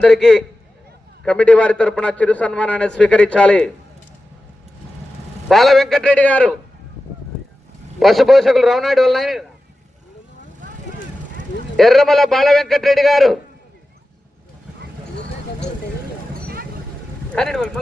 అందరికీ కమిటీ వారి తరఫున చిరు సన్మానాన్ని స్వీకరించాలి. బాల వెంకటరెడ్డి గారు పశు పోషకులు రవనాయుడు వల్ల ఎర్రమల బాల వెంకటరెడ్డి గారు. కానీ వాళ్ళు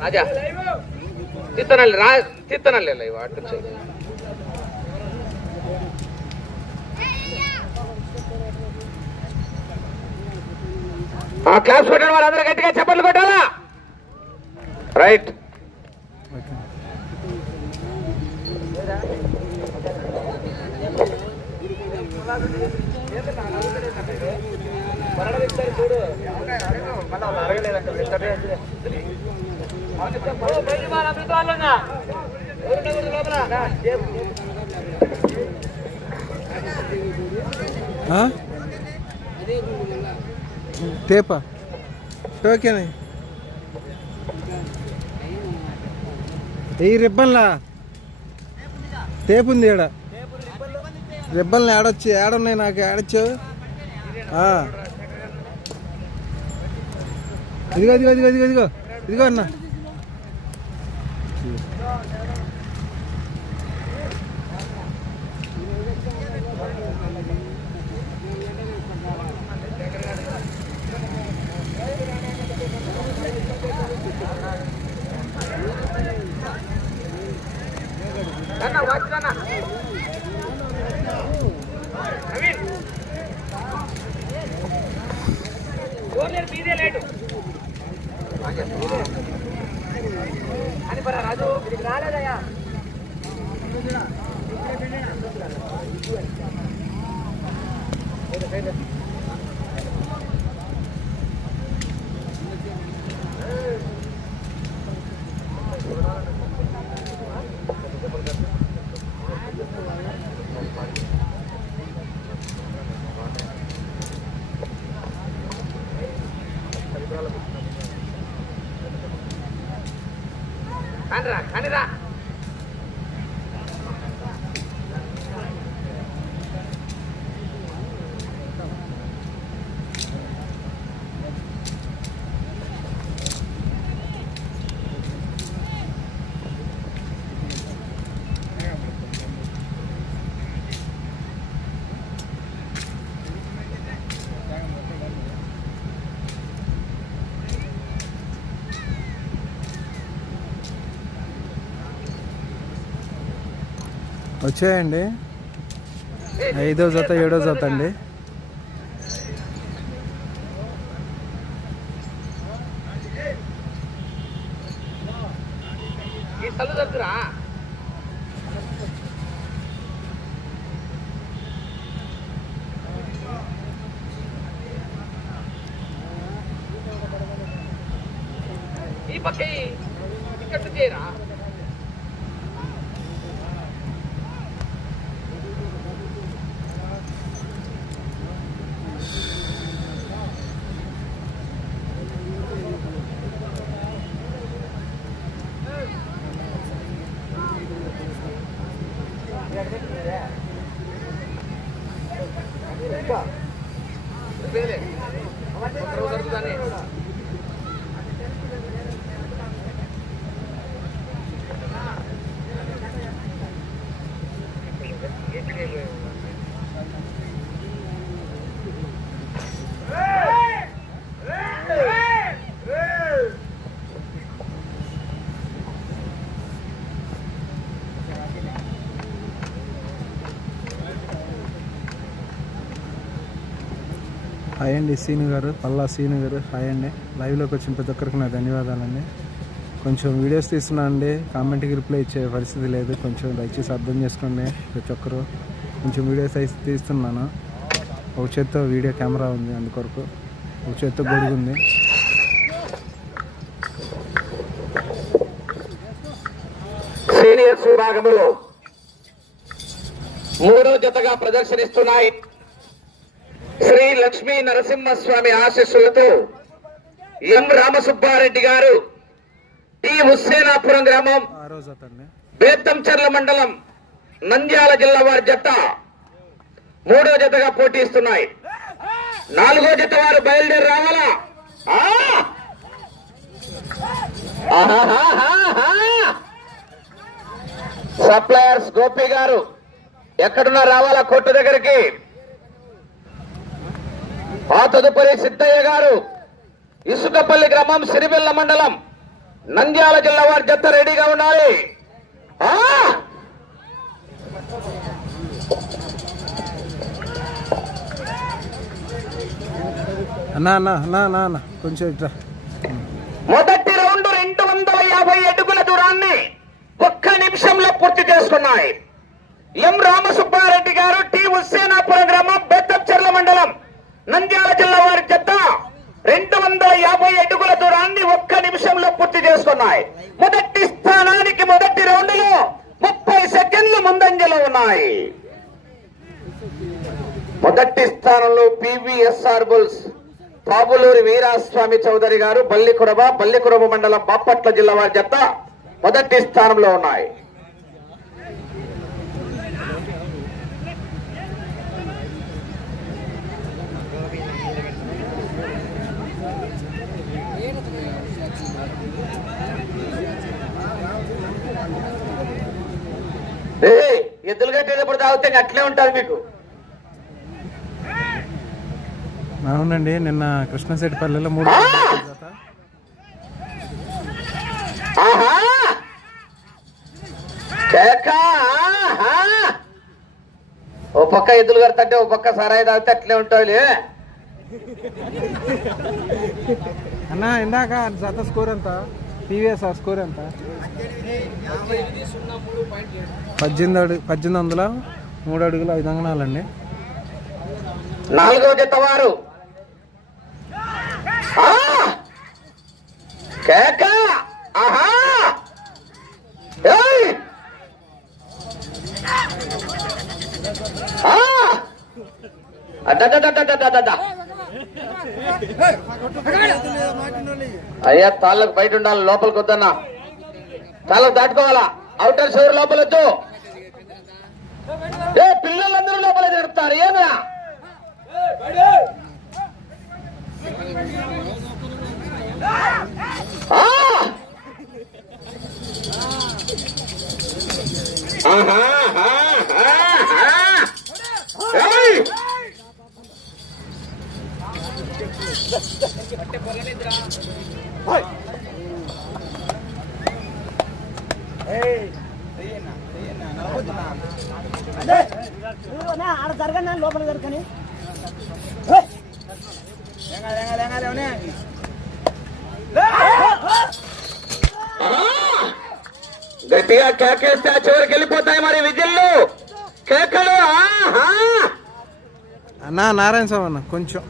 రాజా తిత్తనల్లి రా తిత్తనల్లి ఇవి అటు ఆ క్లాస్ కొట్టిన వాళ్ళందరూ గట్టిగా చప్పట్లు కొట్టాలా రైట్ ఆ? టేపా? టోకెన్ ఈ రిబ్బన్లా? టేప్ ఉంది ఈడ. రిబ్బన్లు ఆడొచ్చు ఆడున్నాయి నాకు ఆడొచ్చు ఇదిగో ఇదిగో ఇదిగో ఇదిగో ఇదిగో ఇదిగో అన్నా అన్న. だ金だ。ఇచ్చేయండి ఐదో జత ఏడో జత అండి. ఈ దగ్గర ఈ పక్క ఈ. ఇక్కడ నుంచి చేయరా వేలే. ఒక రోజు దొరుకుతుందని. హాయ్ అండి సీను గారు పల్లా సీను గారు. హాయ్ అండి. లైవ్లోకి వచ్చిన ప్రతి ఒక్కరికి నా ధన్యవాదాలండి. కొంచెం వీడియోస్ తీస్తున్నా అండి. కామెంట్కి రిప్లై ఇచ్చే పరిస్థితి లేదు. కొంచెం దయచేసి అర్థం చేసుకోండి ప్రతి ఒక్కరు. కొంచెం వీడియోస్ అయితే తీస్తున్నాను. ఒక చేత్తో వీడియో కెమెరా ఉంది అందుకొరకు. ఒక చేత్తో గొడుగు ఉంది. సీనియర్స్ విభాగంలో మూడో జతగా ప్రదర్శనిస్తున్నాయి. లక్ష్మీ నరసింహస్వామి ఆశీస్సులతో ఎం రామసుబ్బారెడ్డి గారు టి హుస్సేనాపురం గ్రామం బేత్తంచెర్ల మండలం నంద్యాల జిల్లా వారి జత మూడో జతగా పోటీస్తున్నాయి నాలుగో జత వారు బయలుదేరి రావాలా! సప్లయర్స్ గోపి గారు ఎక్కడున్నా రావాలా కొట్టు దగ్గరికి? ఆ తదుపరి సిద్ధయ్య గారు ఇసుకపల్లి గ్రామం సిరిబెల్ల మండలం నంద్యాల జిల్లా వారి జత రెడీగా ఉండాలి. కొంచెం ఇట్లా మొదటి రౌండ్ రెండు వందల యాభై అడుగుల దూరాన్ని ఒక్క నిమిషంలో పూర్తి చేసుకున్నాయి. ఎం రామసుబ్బారెడ్డి గారు టి హుస్సేనాపురం గ్రామం బెత్తచెర్ల మండలం. నంద్యాల జిల్లా వారి చెత్త రెండు వందల యాభై అడుగుల దూరాన్ని ఒక్క నిమిషంలో పూర్తి చేసుకున్నాయి. మొదటి స్థానానికి మొదటి రౌండ్లో ముప్పై సెకండ్లు ముందంజలో ఉన్నాయి. మొదటి స్థానంలో పివిఎస్ఆర్ బుల్స్ పాబులూరి వీరాస్వామి చౌదరి గారు బల్లికురబ బల్లికురబ మండలం బాపట్ల జిల్లా వారి చెత్త మొదటి స్థానంలో ఉన్నాయి ఏయ్, ఎద్దులు ఇంక అట్లే ఉంటారు మీకు. అవునండి నిన్న కృష్ణశెట్టిపల్లిలో మూడు ఆ! ఓ పక్క ఎద్దులు కడతంటే ఓ పక్క సరాయి తాగితే అట్లే ఉంటావులే. అన్న ఇందాక జత స్కోర్ ఎంత? టీవీఎస్ఆర్ స్కోర్ ఎంత? పద్దెనిమిది పద్దెనిమిది వందల? మూడు అడుగులు ఐదు అంగనాలండి నాలుగో జత వారు. ఆహా! ఏయ్! అయ్యా తాళ్ళకు బయట ఉండాలి లోపలికి వద్దన్నా. తాళ్ళకు దాటుకోవాలా? అవుటర్ షోర్ లోపల వద్దు ఏ పిల్లలందరూ లోపల తిరుగుతారు ఏమిరా? ఆ! అదే ఆడ జరగండి లోపల జరగని గట్టిగా కేకేస్తే ఆ చివరికి వెళ్ళిపోతాయి మరి విజిల్లు. కేకలు అన్నా నారాయణ స్వామి అన్న కొంచెం.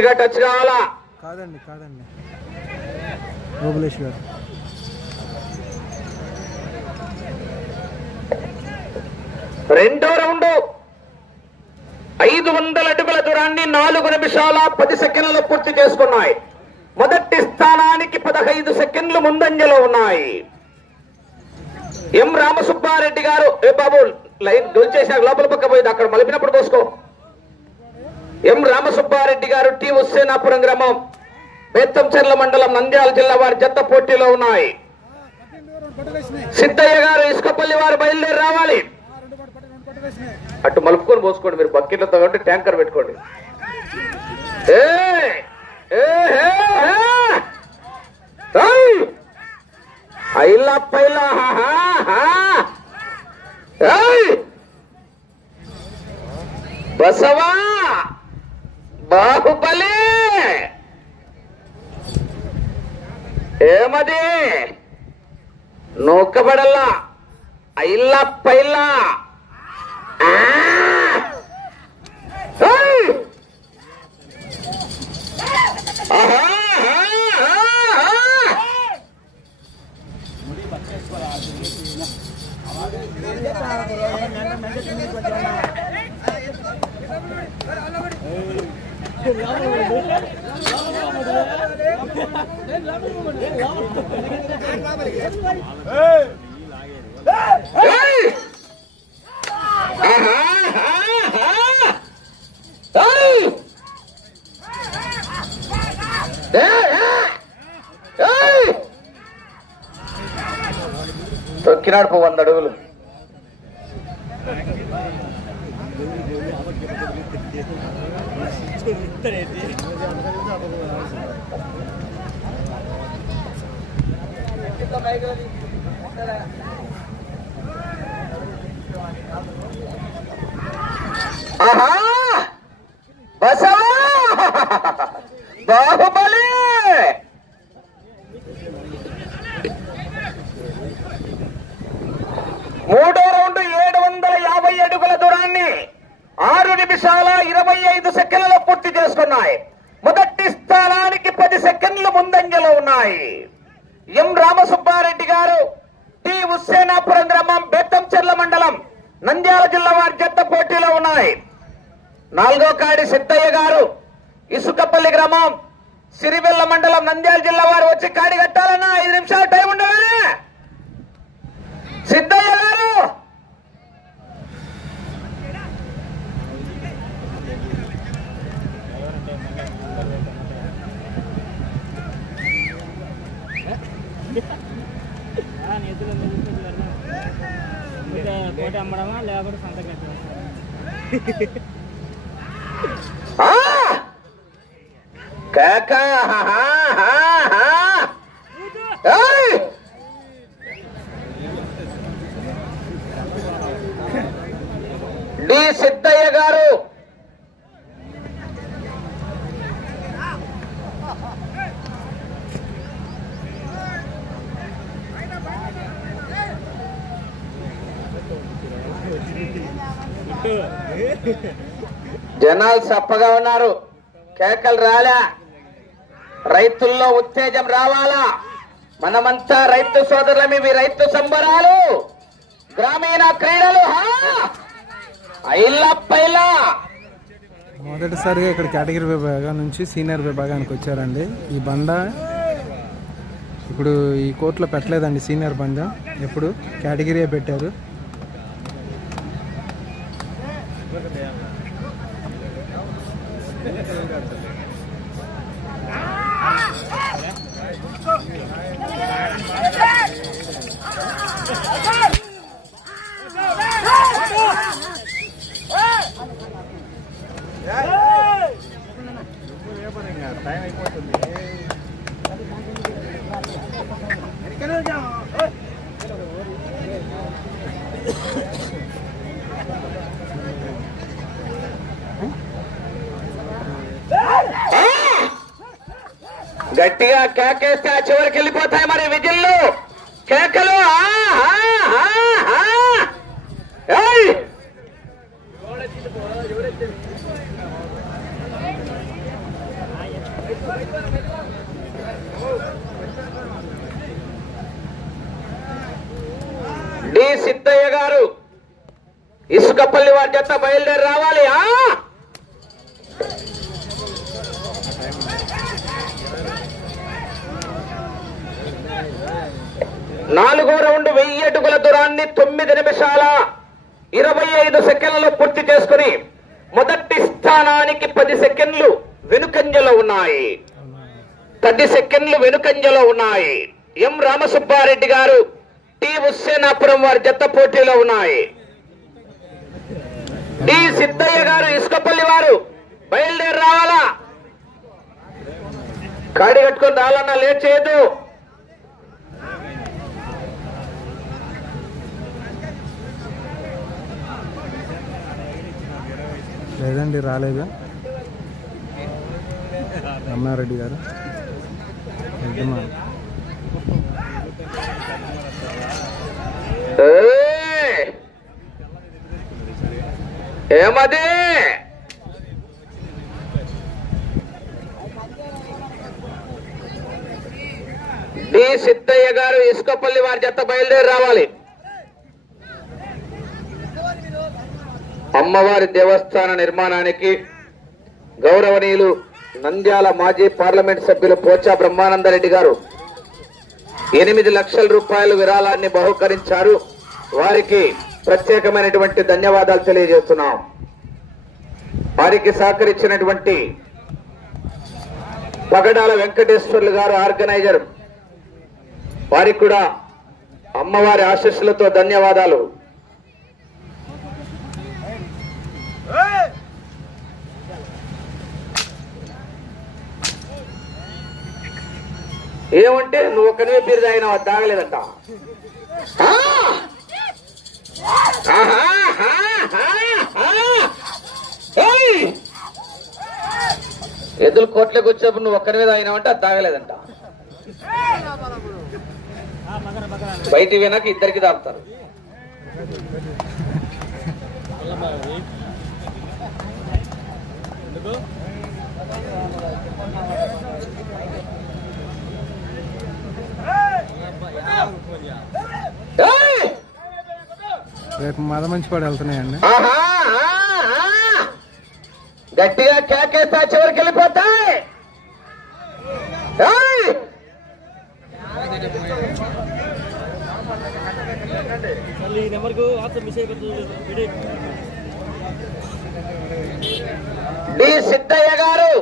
పూర్తిగా టచ్ కావాలా? కాదండి కాదండి. గారు. రెండో రౌండ్. ఐదు వందల అడుగుల దూరాన్ని నాలుగు నిమిషాల పది సెకండ్లలో పూర్తి చేసుకున్నాయి. మొదటి స్థానానికి పదహైదు సెకండ్లు ముందంజలో ఉన్నాయి. ఎం రామసుబ్బారెడ్డి గారు ఏ బాబు లైన్ దొలిచేసాక లోపల పక్క పోయింది అక్కడ మలిపినప్పుడు పోసుకో. ఎం రామసుబ్బారెడ్డి గారు టి హుస్సేనాపురం గ్రామం బేత్తంచెర్ల మండలం నంద్యాల జిల్లా వారి జత పోటీలో ఉన్నాయి. సిద్ధయ్య గారు ఇసుకపల్లి వారు బయలుదేరి రావాలి. అటు మలుపుకొని పోసుకోండి మీరు బకెట్లతో కాబట్టి ట్యాంకర్ పెట్టుకోండి. ఏ ఐలా పైలా బసవా! బాహుబలి! ఏమది? నూకబడల్లా ఐల్ల పైల్ల. తొక్కినాడు పో వంద అడుగులు. బాహుబలి మూడో రౌండ్ ఏడు వందల యాభై అడుగుల దూరాన్ని ఆరు నిమిషాల ఇరవై ఐదు సెకండ్లలో పూర్తి చేసుకున్నాయి. మొదటి స్థానానికి పది సెకండ్లు ముందంజలో ఉన్నాయి. ఎం రామసుబ్బారెడ్డి గారు టి హుస్సేనాపురం గ్రామం బెత్తంచెర్ల మండలం నంద్యాల జిల్లా వారి చెత్త పోటీలో ఉన్నాయి. నాలుగో కాడి సిద్ధయ్య గారు ఇసుకపల్లి గ్రామం సిరివెల్ల మండలం నంద్యాల జిల్లా వారు వచ్చి కాడి కట్టాలన్నా ఐదు నిమిషాలు టైం ఉండవే సిద్ధయ్య గారు కోట అమ్మడమా? లేకపోతే సంతకం ఆ! కేక డి సిద్ధయ్య గారు జనాలు చప్పగా ఉన్నారు. కేకలు రాలే. రైతుల్లో ఉత్తేజం రావాలా? మనమంతా రైతు సోదరులం ఇవి రైతు సంబరాలు. గ్రామీణ క్రీడలు పైలా. మొదటిసారిగా ఇక్కడ కేటగిరీ విభాగం నుంచి సీనియర్ విభాగానికి వచ్చారండి. ఈ బండ ఇప్పుడు ఈ కోర్టులో పెట్టలేదండి సీనియర్ బండ. ఎప్పుడు? కేటగిరీ పెట్టారు. గట్టిగా కేకేస్తే ఆ చివరికి వెళ్ళిపోతాయి మరి విజిల్లు. కేకలు డి సిద్ధయ్య గారు ఇసుకపల్లి వారి జత బయలుదేరి రావాలి. నాలుగో రౌండ్ వెయ్యి అడుగుల దూరాన్ని తొమ్మిది నిమిషాల ఇరవై ఐదు సెకండ్లలో పూర్తి చేసుకుని మొదటి స్థానానికి పది సెకండ్లు వెనుకంజలో ఉన్నాయి. పది సెకండ్లు వెనుకంజలో ఉన్నాయి. ఎం రామసుబ్బారెడ్డి గారు టి హుస్సేనాపురం వారి జత పోటీలో ఉన్నాయి. డి సిద్ధయ్య గారు ఇసుకపల్లి వారు బయలుదేరి రావాలా? కాడి కట్టుకొని రావాలన్నా లేట్ లేదండి రాలేదు? రమణారెడ్డి గారు. ఏమది? డి సిద్ధయ్య గారు ఇసుకపల్లి వారి జత బయలుదేరి రావాలి. అమ్మవారి దేవస్థాన నిర్మాణానికి గౌరవనీయులు నంద్యాల మాజీ పార్లమెంట్ సభ్యులు పోచా బ్రహ్మానందరెడ్డి గారు ఎనిమిది లక్షల రూపాయల విరాళాన్ని బహుకరించారు. వారికి ప్రత్యేకమైనటువంటి ధన్యవాదాలు తెలియజేస్తున్నాం. వారికి సహకరించినటువంటి పగడాల వెంకటేశ్వర్లు గారు ఆర్గనైజర్. వారికి కూడా అమ్మవారి ఆశీస్సులతో ధన్యవాదాలు. ఏమంటే నువ్వు ఒక్కనివే బీరు తాగినావు అది తాగలేదంట. ఎద్దులు కోట్లకు వచ్చేప్పుడు నువ్వు ఒక్కనివే తాగినావంటే అది తాగలేదంట. బయట వినాక ఇద్దరికి తాగుతారు. ఎందుకు రేపు మద మంచి పడి వెళ్తున్నాయండి! గట్టిగా కేకేస్తా చివరికి వెళ్ళిపోతాయి ఏయ్! మళ్ళీ ఈ నెంబర్కు వాట్సాప్ మెసేజ్ పెట్టి డి సిద్ధయ్య గారు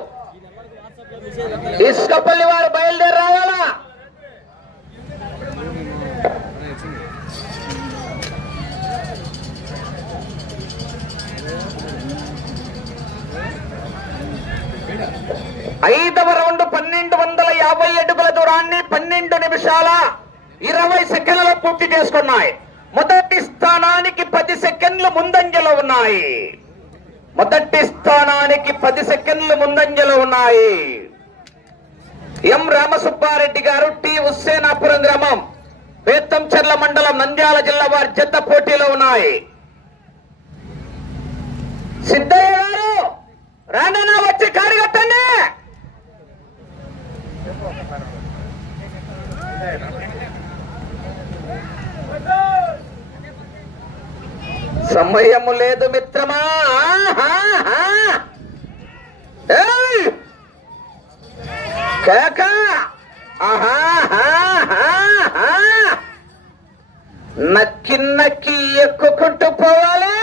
ఇసుకపల్లి వారు బయలుదేరి రావాలా ఐదవ రౌండ్ పన్నెండు వందల యాభై అడుగుల దూరాన్ని పన్నెండు నిమిషాల ఇరవై సెకండ్లలో పూర్తి చేసుకున్నాయి. మొదటి స్థానానికి పది సెకండ్లు ముందంజలో ఉన్నాయి. మొదటి స్థానానికి పది సెకండ్లు ముందంజలో ఉన్నాయి. ఎం రామసుబ్బారెడ్డి గారు టి హుస్సేనాపురం గ్రామం బేత్తంచెర్ల మండలం నంద్యాల జిల్లా వారి జత పోటీలో ఉన్నాయి. సిద్ధయ్య గారు రాండనా వచ్చి కారు కట్టండి! సమయము లేదు మిత్రమా. కేక! నక్కి నక్కి ఎక్కుకుంటూ పోవాలి.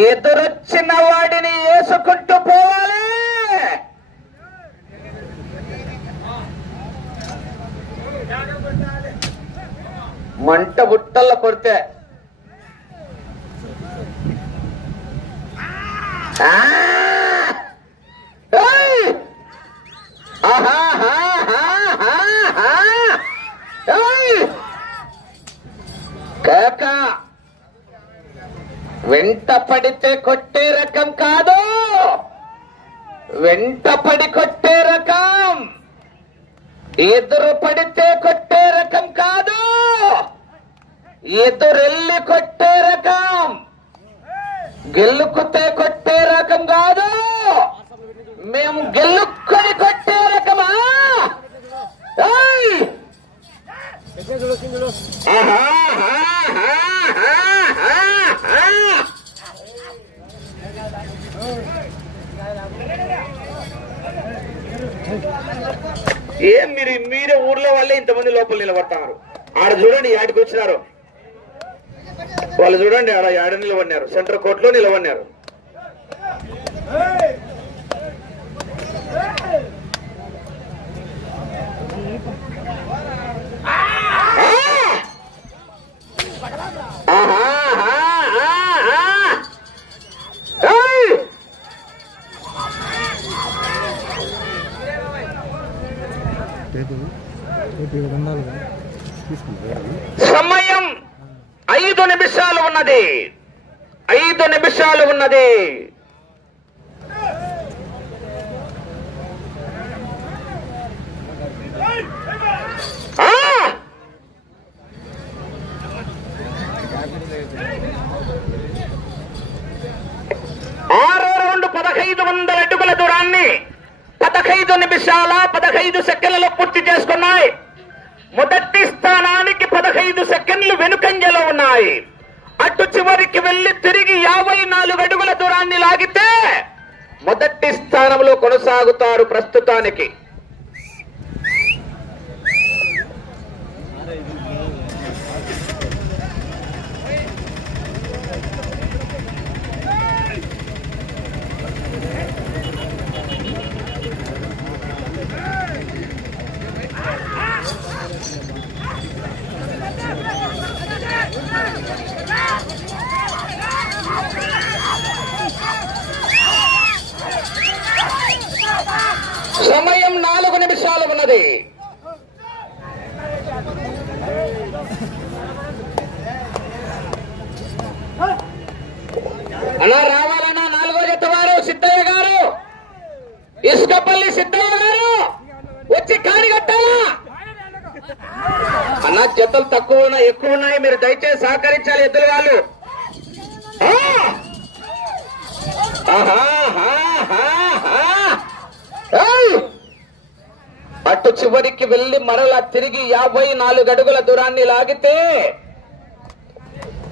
ఎదురొచ్చిన వాడిని వేసుకుంటూ పోవాలి. మంట బుట్టల్లో కొడితే. కాక వెంట పడితే కొట్టే రకం కాదు. వెంట పడి కొట్టే రకం. ఎదురు పడితే కొట్టే రకం కాదు. ఎదురెళ్ళి కొట్టే రకం. గెల్లుకుతే కొట్టే రకం కాదు. మేము గెల్లుకొని కొట్టే రకమా? ఏం మీరు మీరే ఊర్లో వాళ్ళే ఇంతమంది లోపల నిలబడతారు. ఆడ చూడండి ఆడికి వచ్చినారు. వాళ్ళు చూడండి ఆడ ఏడ నిలబడినారు సెంటర్ కోర్టులో నిలబడినారు ఆహాహాహాహా! ఐదు నిమిషాలు ఉన్నది. ఐదు నిమిషాలు ఉన్నది. ఆరు రెండు పదహైదు వందల పదహైదు నిమిషాల పదహైదు సెకండ్లలో పూర్తి చేసుకున్నాయి. మొదటి స్థానానికి పదహైదు సెకండ్లు వెనుకంజలో ఉన్నాయి. అటు చివరికి వెళ్ళి తిరిగి యాభై నాలుగు అడుగుల దూరాన్ని లాగితే మొదటి స్థానంలో కొనసాగుతారు ప్రస్తుతానికి సమయం నాలుగు నిమిషాలు ఉన్నది అలా రావాలన్నా నాలుగో జత వారు సిద్ధయ్య గారు ఇసుకపల్లి సిద్ధయ్య గారు వచ్చి కాని కట్టాలా అన్న జతలు తక్కువ ఉన్నాయి ఎక్కువ ఉన్నాయి మీరు దయచేసి సహకరించాలి ఎద్దులు వాళ్ళు ఆ! ఆహా, ఆహా, ఆహా, ఆహా. ఏయ్! అటు వెళ్ళి మరలా తిరిగి యాభై నాలుగు అడుగుల దూరాన్ని లాగితే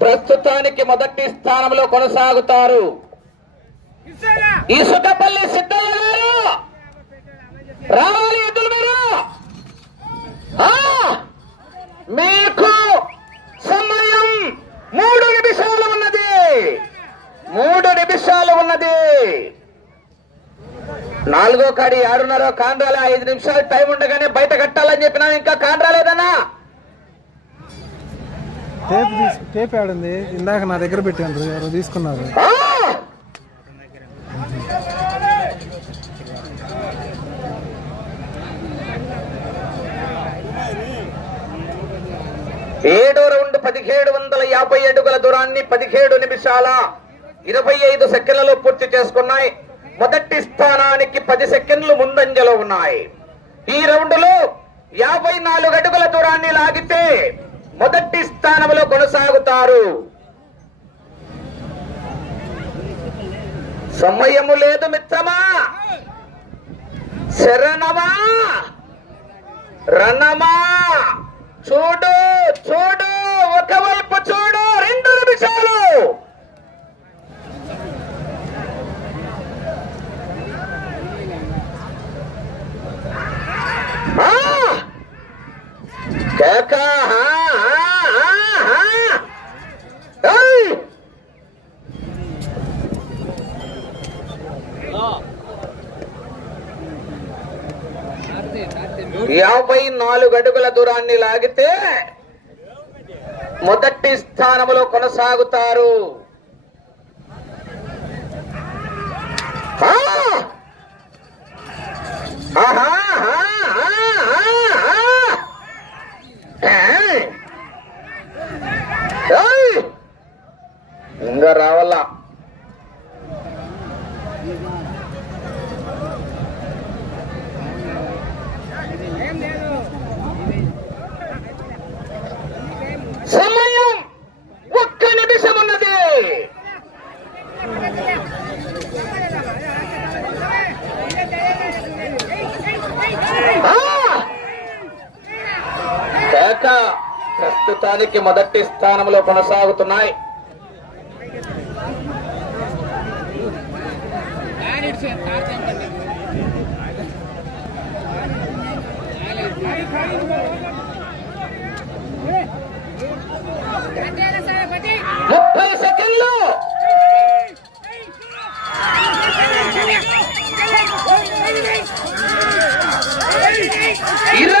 ప్రస్తుతానికి మొదటి స్థానంలో కొనసాగుతారు. ఇసుకపల్లి సిద్ధయ్య గారు! రావాలి ఎద్దులు మీరు మీకు సమయం మూడు నిమిషాలు ఉన్నది. మూడు నిమిషాలు ఉన్నది. నాలుగో కాడి ఆరున్నర కాండ్రాలే ఐదు నిమిషాలు టైం ఉండగానే బయట కట్టాలని చెప్పినా ఇంకా కాండ్రాలేదన్నా టేప్ ఆడింది ఇందాక నా దగ్గర పెట్టాను ఎవరు తీసుకున్నారు! ఏడో రౌండ్ పదిహేడు వందల యాభై అడుగుల దూరాన్ని పదిహేడు నిమిషాల ఇరవై ఐదు సెకండ్లలో పూర్తి చేసుకున్నాయి. మొదటి స్థానానికి పది సెకండ్లు ముందంజలో ఉన్నాయి. ఈ రౌండ్లో యాభై నాలుగు అడుగుల దూరాన్ని లాగితే మొదటి స్థానంలో కొనసాగుతారు. సమయము లేదు మిత్రమా. శరణమా. రణమా. చూడు చూడు ఒకవైపు చూడు రెండు నిమిషాలు. కేక, యాభై నాలుగు అడుగుల దూరాన్ని లాగితే మొదటి స్థానంలో కొనసాగుతారు. ఆహా, ఇంకా రావాలా సమయం ఒక్క నిమిషం ఉన్నది ఆ! కేక రాష్ట్రానికి మొదటి స్థానంలో కొనసాగుతున్నాయి. ముప్పై సెకండ్లు! ఇరవై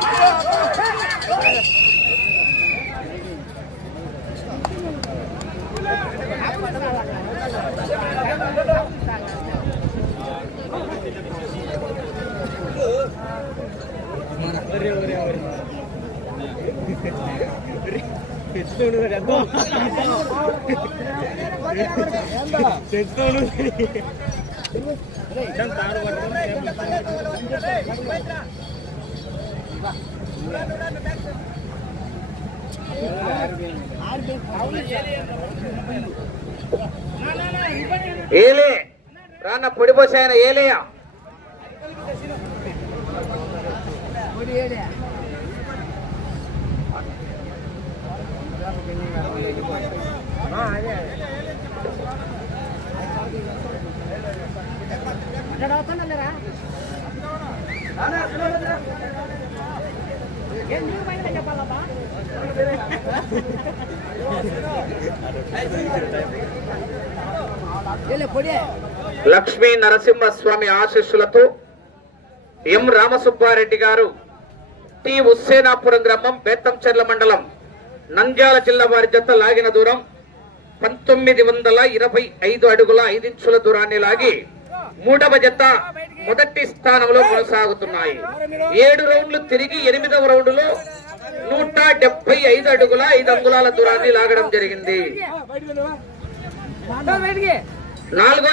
ఏలే. రాన్న పొడిపోసాయన ఏలేయా? లక్ష్మీ నరసింహస్వామి ఆశీస్సులతో ఎం రామసుబ్బారెడ్డి గారు టి హుస్సేనాపురం గ్రామం బేత్తంచెర్ల మండలం నంద్యాల జిల్లా వారి జత లాగిన దూరం పంతొమ్మిది వందల ఇరవై ఐదు అడుగుల ఐదించుల దూరాన్ని లాగి మూడవ జత మొదటి స్థానంలో కొనసాగుతున్నాయి. ఏడు రౌండ్లు తిరిగి ఎనిమిదవ రౌండ్లో నూట డెబ్బై ఐదు అడుగుల ఐదు అంగుళాల దూరాన్ని లాగడం జరిగింది. నాలుగో